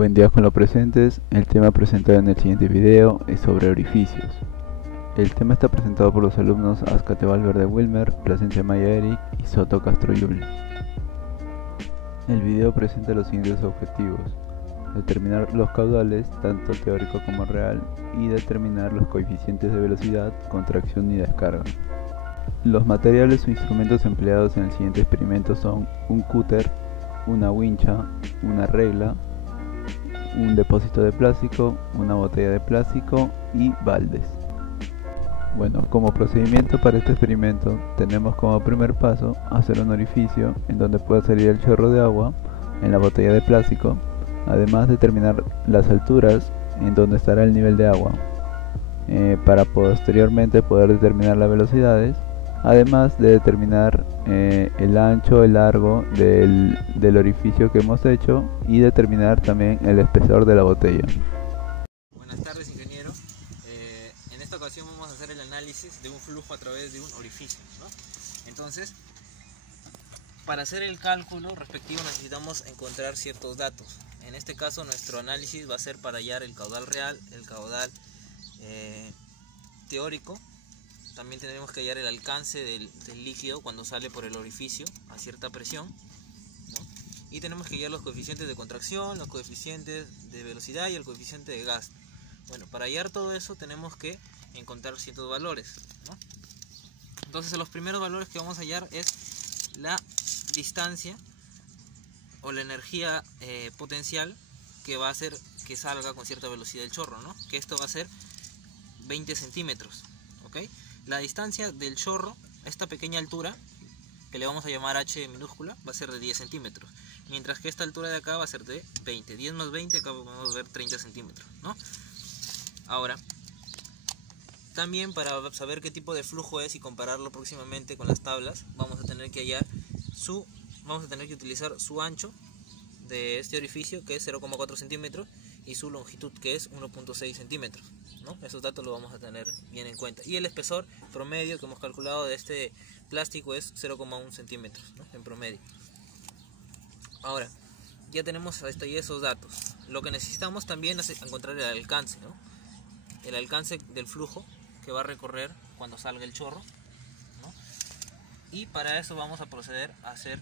Buen día con los presentes. El tema presentado en el siguiente video es sobre orificios. El tema está presentado por los alumnos Azcate Valverde Wilmer, Plasencia Maya Eric y Soto Castro Yul. El video presenta los siguientes objetivos: determinar los caudales, tanto teórico como real, y determinar los coeficientes de velocidad, contracción y descarga. Los materiales o instrumentos empleados en el siguiente experimento son un cúter, una wincha, una regla, un depósito de plástico, una botella de plástico y baldes. Bueno, como procedimiento para este experimento tenemos como primer paso hacer un orificio en donde pueda salir el chorro de agua en la botella de plástico, además determinar las alturas en donde estará el nivel de agua, para posteriormente poder determinar las velocidades, además de determinar el ancho, el largo del orificio que hemos hecho y determinar también el espesor de la botella. Buenas tardes, ingeniero. En esta ocasión vamos a hacer el análisis de un flujo a través de un orificio, ¿no? Entonces, para hacer el cálculo respectivo necesitamos encontrar ciertos datos. En este caso nuestro análisis va a ser para hallar el caudal real, el caudal teórico. También tenemos que hallar el alcance del líquido cuando sale por el orificio a cierta presión, ¿no? Y tenemos que hallar los coeficientes de contracción, los coeficientes de velocidad y el coeficiente de gasto. Bueno, para hallar todo eso tenemos que encontrar ciertos valores, ¿no? Entonces los primeros valores que vamos a hallar es la distancia o la energía potencial que va a hacer que salga con cierta velocidad el chorro, ¿no? Que esto va a ser 20 centímetros, ¿ok? La distancia del chorro, esta pequeña altura, que le vamos a llamar h minúscula, va a ser de 10 centímetros. Mientras que esta altura de acá va a ser de 20. 10 más 20, acá podemos ver 30 centímetros, ¿no? Ahora, también para saber qué tipo de flujo es y compararlo próximamente con las tablas, vamos a tener que utilizar su ancho de este orificio, que es 0,4 centímetros, y su longitud, que es 1,6 centímetros, ¿no? Esos datos los vamos a tener bien en cuenta. Y el espesor promedio que hemos calculado de este plástico es 0,1 centímetros, ¿no? En promedio. Ahora, ya tenemos hasta ahí esos datos. Lo que necesitamos también es encontrar el alcance, ¿no? El alcance del flujo que va a recorrer cuando salga el chorro, ¿no? Y para eso vamos a proceder a hacer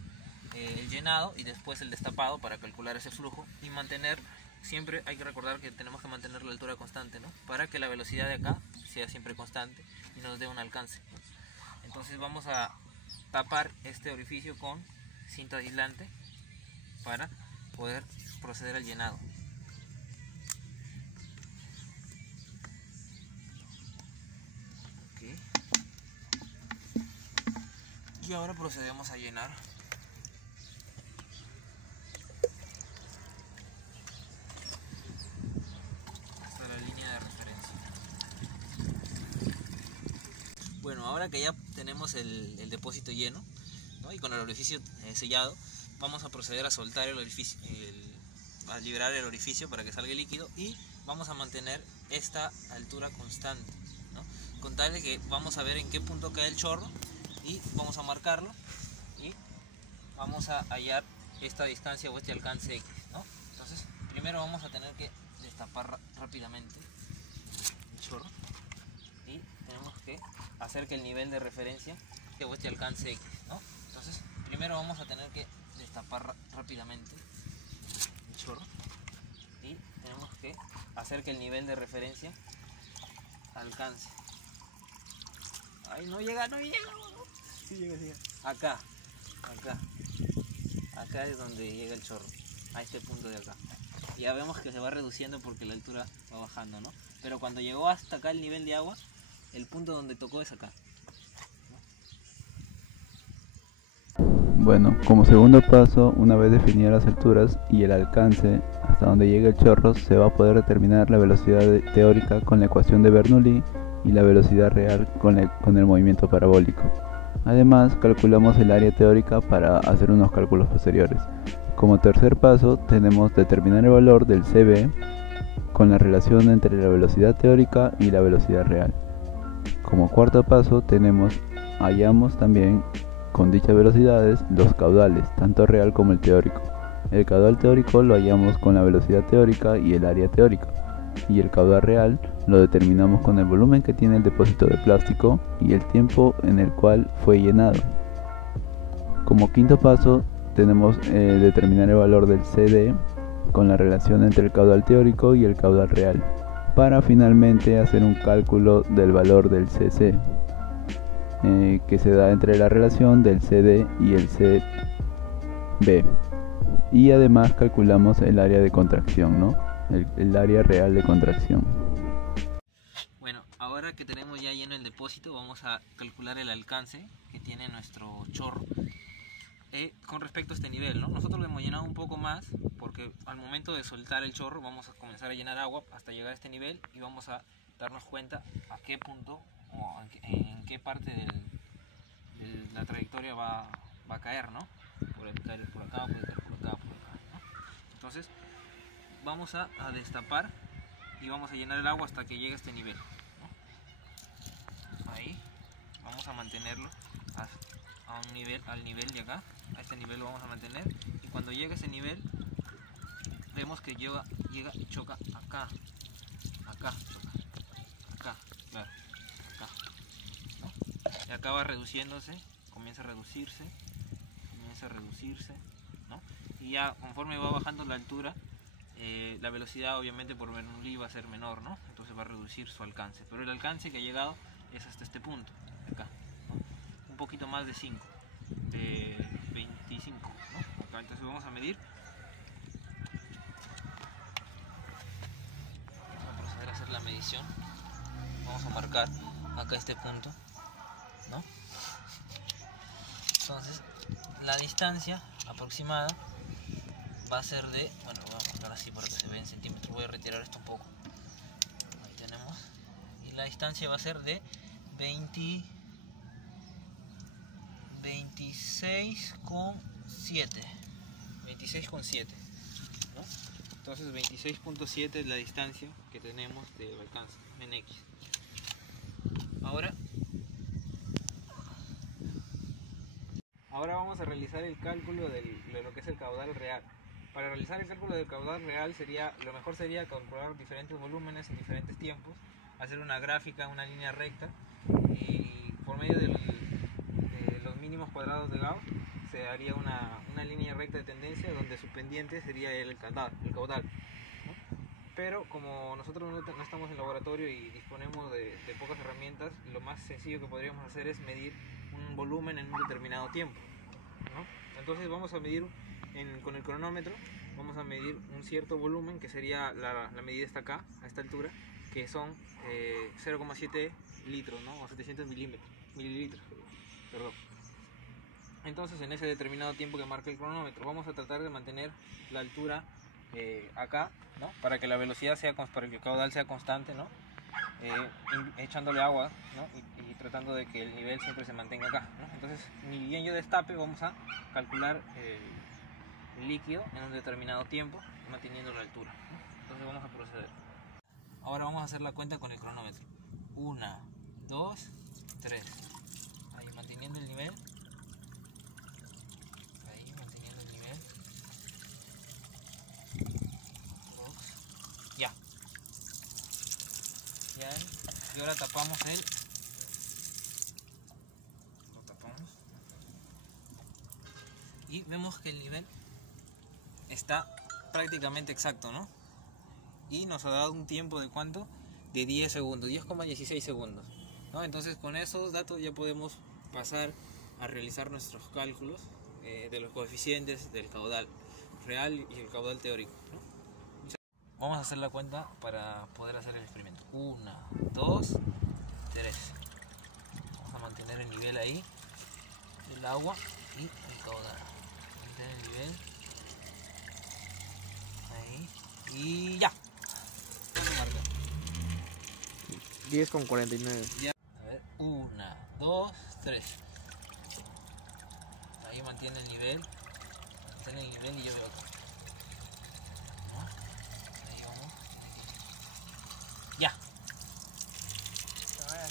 el llenado y después el destapado para calcular ese flujo y mantener. Siempre hay que recordar que tenemos que mantener la altura constante, ¿no? Para que la velocidad de acá sea siempre constante y nos dé un alcance, ¿no? Entonces vamos a tapar este orificio con cinta aislante para poder proceder al llenado. Okay. Y ahora procedemos a llenar. Bueno, ahora que ya tenemos el depósito lleno, ¿no? Y con el orificio sellado, vamos a proceder a soltar el orificio, a liberar el orificio para que salga el líquido, y vamos a mantener esta altura constante, ¿no? Con tal de que vamos a ver en qué punto cae el chorro y vamos a marcarlo y vamos a hallar esta distancia o este alcance X, ¿no? Entonces primero vamos a tener que destapar rápidamente el chorro y tenemos que hacer que el nivel de referencia o este alcance X, ¿no? Entonces primero vamos a tener que destapar rápidamente el chorro y tenemos que hacer que el nivel de referencia alcance. Ay, no llega. Sí llega. Acá es donde llega el chorro, a este punto de acá. Ya vemos que se va reduciendo porque la altura va bajando, ¿no? Pero cuando llegó hasta acá el nivel de agua, el punto donde tocó es acá. Bueno, como segundo paso, una vez definidas las alturas y el alcance hasta donde llega el chorro, se va a poder determinar la velocidad teórica con la ecuación de Bernoulli y la velocidad real con el movimiento parabólico. Además, calculamos el área teórica para hacer unos cálculos posteriores. Como tercer paso, tenemos determinar el valor del CV con la relación entre la velocidad teórica y la velocidad real. Como cuarto paso hallamos también con dichas velocidades los caudales, tanto real como el teórico. El caudal teórico lo hallamos con la velocidad teórica y el área teórica, y el caudal real lo determinamos con el volumen que tiene el depósito de plástico y el tiempo en el cual fue llenado. Como quinto paso tenemos determinar el valor del CD con la relación entre el caudal teórico y el caudal real, para finalmente hacer un cálculo del valor del CC, que se da entre la relación del CD y el CB. Y además calculamos el área de contracción, ¿no? El área real de contracción. Bueno, ahora que tenemos ya lleno el depósito, vamos a calcular el alcance que tiene nuestro chorro con respecto a este nivel, ¿no? Nosotros lo hemos llenado un poco más porque al momento de soltar el chorro vamos a comenzar a llenar agua hasta llegar a este nivel y vamos a darnos cuenta a qué punto o en qué parte de la trayectoria va a caer, ¿no? Puede caer por acá, puede caer por acá, por acá, ¿no? Entonces vamos a destapar y vamos a llenar el agua hasta que llegue a este nivel, ¿no? Ahí vamos a mantenerlo a un nivel, al nivel de acá, a este nivel lo vamos a mantener, y cuando llegue a ese nivel vemos que llega y choca acá, choca acá, claro, acá, ¿no? Y acá va reduciéndose, comienza a reducirse, ¿no? Y ya conforme va bajando la altura, la velocidad obviamente por Bernoulli va a ser menor, ¿no? Entonces va a reducir su alcance, pero el alcance que ha llegado es hasta este punto, acá, ¿no? Un poquito más de 5, de 25, ¿no? Acá, entonces vamos a medir. Vamos a proceder a hacer la medición. Vamos a marcar acá este punto, ¿no? Entonces la distancia aproximada va a ser de, bueno, voy a marcar así para que se vea en centímetros, voy a retirar esto un poco, ahí tenemos, y la distancia va a ser de 26,7, ¿no? Entonces 26,7 es la distancia que tenemos de alcance en X. Ahora vamos a realizar el cálculo de lo que es el caudal real. Para realizar el cálculo del caudal real lo mejor sería calcular diferentes volúmenes en diferentes tiempos, hacer una gráfica, una línea recta, y por medio de los mínimos cuadrados de Gauss se haría una línea recta de tendencia donde su pendiente sería el caudal, ¿no? Pero como nosotros no estamos en laboratorio y disponemos de pocas herramientas, lo más sencillo que podríamos hacer es medir un volumen en un determinado tiempo, ¿no? Entonces vamos a medir con el cronómetro, vamos a medir un cierto volumen, que sería la medida está acá, a esta altura, que son 0,7 litros, ¿no? O 700 mililitros, perdón. Entonces en ese determinado tiempo que marca el cronómetro vamos a tratar de mantener la altura acá, ¿no? Para que la velocidad para que el caudal sea constante, ¿no? Echándole agua, ¿no? y tratando de que el nivel siempre se mantenga acá, ¿no? Entonces ni bien yo destape vamos a calcular el líquido en un determinado tiempo manteniendo la altura, ¿no? Entonces vamos a proceder. Ahora vamos a hacer la cuenta con el cronómetro. 1, 2, 3. Ahí manteniendo el nivel. Ahí manteniendo el nivel. 2. Ya. Ya. Y ahora tapamos lo tapamos. Y vemos que el nivel está prácticamente exacto, ¿no? Y nos ha dado un tiempo de ¿cuánto? De 10 segundos, 10,16 segundos, ¿no? Entonces con esos datos ya podemos pasar a realizar nuestros cálculos de los coeficientes del caudal real y el caudal teórico, ¿no? Vamos a hacer la cuenta para poder hacer el experimento. 1, 2, 3. Vamos a mantener el nivel ahí, el agua y el caudal. Mantener el nivel. Ahí. Y ya. 10,49. Ya. A ver, 1, 2, 3. Ahí mantiene el nivel. Mantiene el nivel y yo veo acá. ¿No? Ahí vamos. Ya. Ahora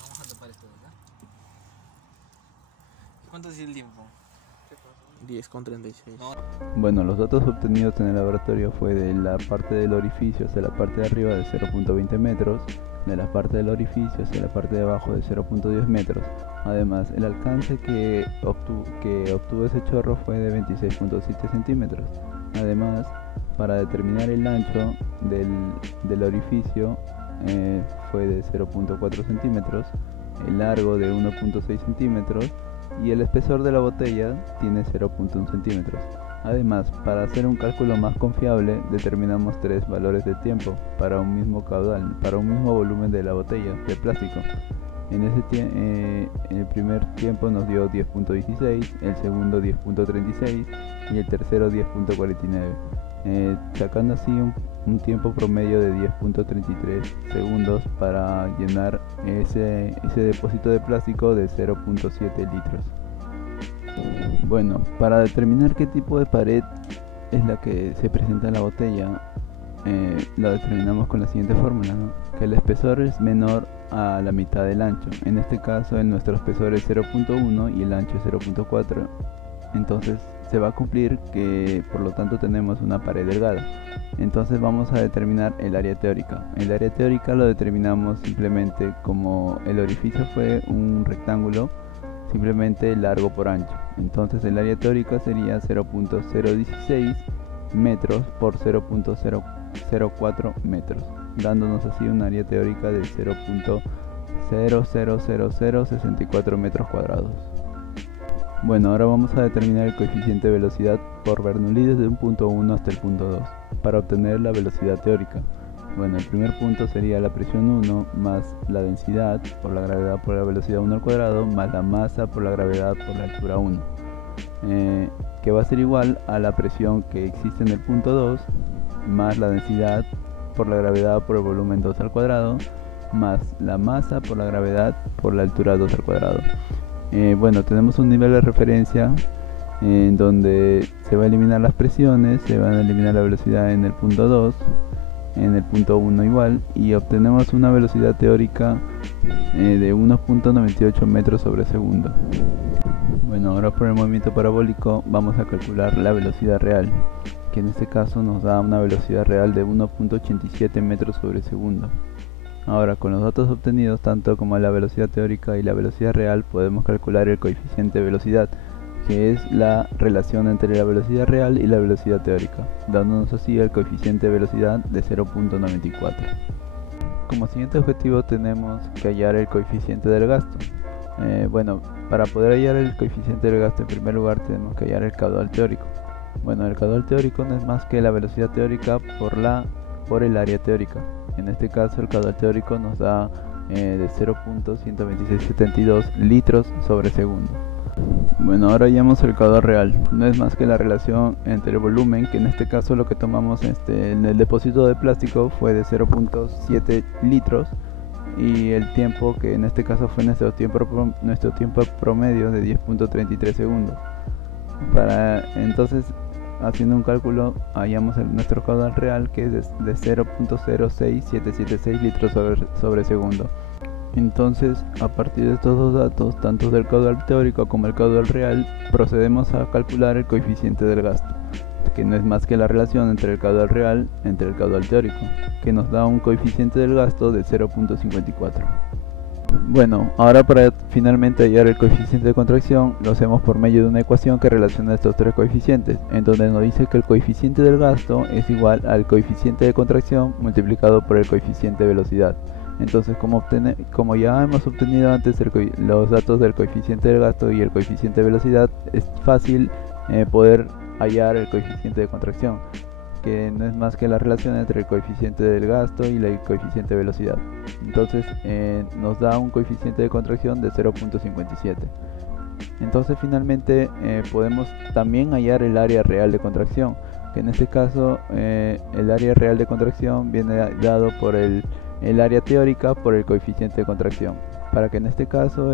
vamos a tapar esto de acá. ¿Cuánto ¿Cuánto es el tiempo? 10,36. No. Bueno, los datos obtenidos en el laboratorio fue de la parte del orificio hacia la parte de arriba de 0.20 metros, de la parte del orificio hacia la parte de abajo de 0.10 metros. Además, el alcance que obtuvo ese chorro fue de 26.7 centímetros. Además, para determinar el ancho del orificio fue de 0.4 centímetros, el largo de 1.6 centímetros y el espesor de la botella tiene 0.1 centímetros. Además, para hacer un cálculo más confiable, determinamos tres valores de tiempo para un mismo caudal, para un mismo volumen de la botella de plástico. El primer tiempo nos dio 10.16, el segundo 10.36 y el tercero 10.49, sacando así un tiempo promedio de 10.33 segundos para llenar ese depósito de plástico de 0.7 litros. Bueno, para determinar qué tipo de pared es la que se presenta en la botella, lo determinamos con la siguiente fórmula, ¿no? Que el espesor es menor a la mitad del ancho. En este caso, nuestro espesor es 0.1 y el ancho es 0.4. Entonces se va a cumplir que por lo tanto tenemos una pared delgada. Entonces vamos a determinar el área teórica. El área teórica lo determinamos simplemente como el orificio fue un rectángulo, simplemente largo por ancho. Entonces el área teórica sería 0.016 metros por 0.004 metros, dándonos así un área teórica de 0.00064 metros cuadrados. Bueno, ahora vamos a determinar el coeficiente de velocidad por Bernoulli desde un punto 1 hasta el punto 2 para obtener la velocidad teórica. Bueno, el primer punto sería la presión 1 más la densidad por la gravedad por la velocidad 1 al cuadrado más la masa por la gravedad por la altura 1, que va a ser igual a la presión que existe en el punto 2 más la densidad por la gravedad por el volumen 2 al cuadrado más la masa por la gravedad por la altura 2 al cuadrado. Bueno, tenemos un nivel de referencia en donde se va a eliminar las presiones, se van a eliminar la velocidad en el punto 2, en el punto 1 igual, y obtenemos una velocidad teórica de 1.98 metros sobre segundo. Bueno, ahora por el movimiento parabólico vamos a calcular la velocidad real, que en este caso nos da una velocidad real de 1.87 metros sobre segundo. Ahora, con los datos obtenidos, tanto como la velocidad teórica y la velocidad real, podemos calcular el coeficiente de velocidad, que es la relación entre la velocidad real y la velocidad teórica, dándonos así el coeficiente de velocidad de 0.94. Como siguiente objetivo tenemos que hallar el coeficiente del gasto. Bueno, para poder hallar el coeficiente del gasto, en primer lugar tenemos que hallar el caudal teórico. Bueno, el caudal teórico no es más que la velocidad teórica por el área teórica. En este caso el caudal teórico nos da de 0.12672 litros sobre segundo. Bueno, ahora hallamos el caudal real. No es más que la relación entre el volumen, que en este caso lo que tomamos en el depósito de plástico fue de 0.7 litros, y el tiempo, que en este caso fue nuestro tiempo promedio de 10.33 segundos. Entonces, haciendo un cálculo, hallamos nuestro caudal real, que es de 0.06776 litros sobre segundo. Entonces, a partir de estos dos datos, tanto del caudal teórico como el caudal real, procedemos a calcular el coeficiente del gasto, que no es más que la relación entre el caudal real entre el caudal teórico, que nos da un coeficiente del gasto de 0.54. Bueno, ahora para finalmente hallar el coeficiente de contracción, lo hacemos por medio de una ecuación que relaciona estos tres coeficientes, en donde nos dice que el coeficiente del gasto es igual al coeficiente de contracción multiplicado por el coeficiente de velocidad. Entonces, como ya hemos obtenido antes los datos del coeficiente del gasto y el coeficiente de velocidad, es fácil poder hallar el coeficiente de contracción, que no es más que la relación entre el coeficiente del gasto y el coeficiente de velocidad. Entonces nos da un coeficiente de contracción de 0.57. Entonces finalmente podemos también hallar el área real de contracción, que en este caso el área real de contracción viene dado por el área teórica por el coeficiente de contracción, para que en este caso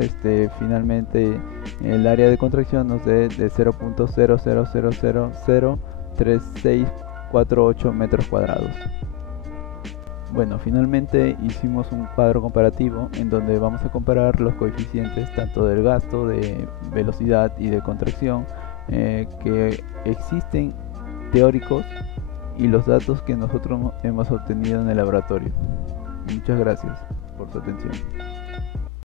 finalmente el área de contracción nos dé de 0.000003648 metros cuadrados. Bueno, finalmente hicimos un cuadro comparativo en donde vamos a comparar los coeficientes tanto del gasto, de velocidad y de contracción que existen teóricos y los datos que nosotros hemos obtenido en el laboratorio. Muchas gracias por su atención.